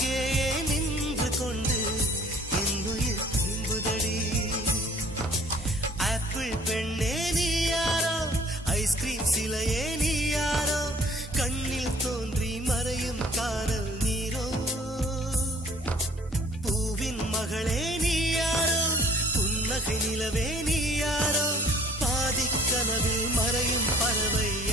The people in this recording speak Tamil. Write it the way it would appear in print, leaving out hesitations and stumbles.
அங்கேயே நின்று கொண்டு என்னுயிர் துன்புதடி. ஆப்பிள் பெண்ணே நீ யாரோ, ஐஸ்கிரீம் சிலையே நீ யாரோ, கண்ணில் தோன்றி மறையும் காதல் நீரோ. பூவின் மகளே நீ யாரோ, புன்னகை நிலவே நீ யாரோ, பாதிக் கனவில் மறையும் பறவை